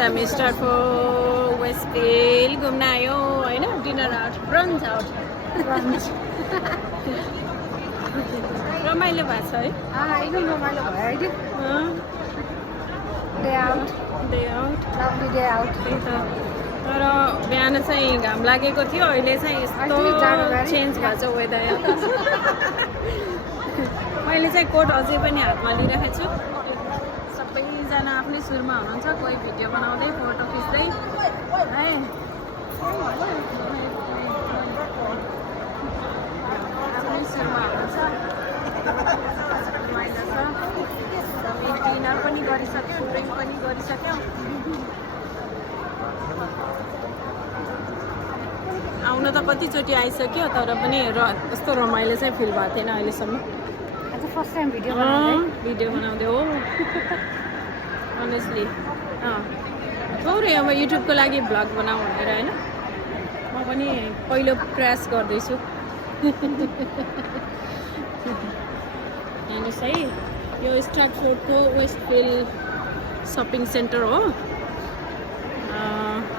हामी स्टार्टफोर्ड वेस्टफिल्ड घुम्न आयो होइन डिनर आउट ब्रन्च आउट रमाइलो भएको छ है एकदम रमाइलो भयो अहिले day out day out lovely day out त्यही त तर बिहान चाहिँ घाम लागेको थियो अहिले चाहिँ यस्तो चेन्ज भएको छ वेदर मैले चाहिँ कोट अझै पनि हातमा लिइरहेको छु सबैजना आफ्नै सुरमा हुनुहुन्छ कोही भिडियो बनाउँदै फोटो खिच्दै है आफ्नै सुरमा हुनुहुन्छ रमाइलो छ डिनर पनि गरिसक्यो ड्रिङ्क पनि गरिसक्यो आउन त कतिचोटि आइसक्यो तर पनि यस्तो रमाइलो चाहिँ फिल भएको थिएन अहिलेसम्म आज फर्स्ट टाइम भिडियो बनाउँदै हो अनेस्टली थोरै अब युट्युबको लागि भ्लग बनाऊ भनेर होइन म पनि पहिलो प्रयास गर्दैछु हेर्नुहोस् है यो स्टार्टफोर्डको वेस्टफिल्ड सपिङ सेन्टर हो